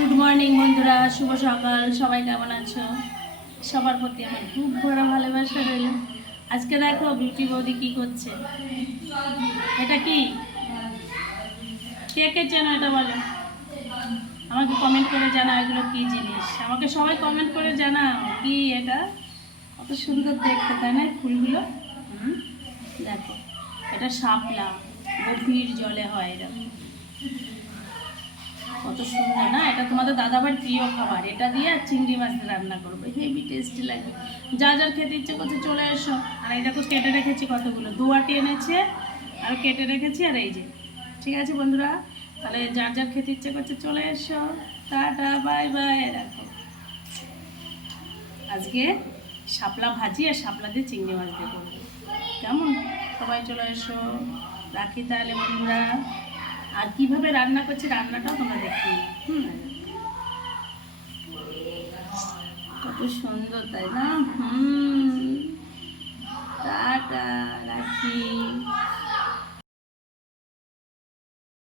Good morning বন্ধুরা, শুভ সকাল। সবাই কেমন আছো? সবার প্রতি আমার খুব বড় ভালোবাসা রইল। আজকে দেখো বিউটি বৌদি কি করছে। এটা কি, কে কে চেনো এটা বলো আমাকে, কমেন্ট করে জানাও এগুলো কি জিনিস। আমাকে সবাই কমেন্ট করে জানাও কি এটা। কত সুন্দর দেখতে, তাই না ফুলগুলো? দেখো, এটা শাপলা, গভীর জলে হয়। এরকম কত সুন্দর না? এটা তোমাদের দাদাবার প্রিয় খাবার। এটা দিয়ে আর চিংড়ি মাছ দিয়ে রান্না করবো, হেভি টেস্টি লাগে। যা যার খেতে ইচ্ছে করছে চলে এসো। আর এই দেখো কেটে রেখেছি কতগুলো, দুয়াটি এনেছে আর কেটে রেখেছি। আর এই যে, ঠিক আছে বন্ধুরা, তাহলে যার যার খেতে ইচ্ছে করছে চলে এসো। Tata, bye bye. দেখো আজকে শাপলা ভাজি আর শাপলা দিয়ে চিংড়ি মাছ দিয়ে করবো। কেমন? সবাই চলে এসো। রাখি তাহলে বন্ধুরা। আর কিভাবে রান্না করছি রান্নাটাও তোমরা দেখি। কত সুন্দর, তাই না?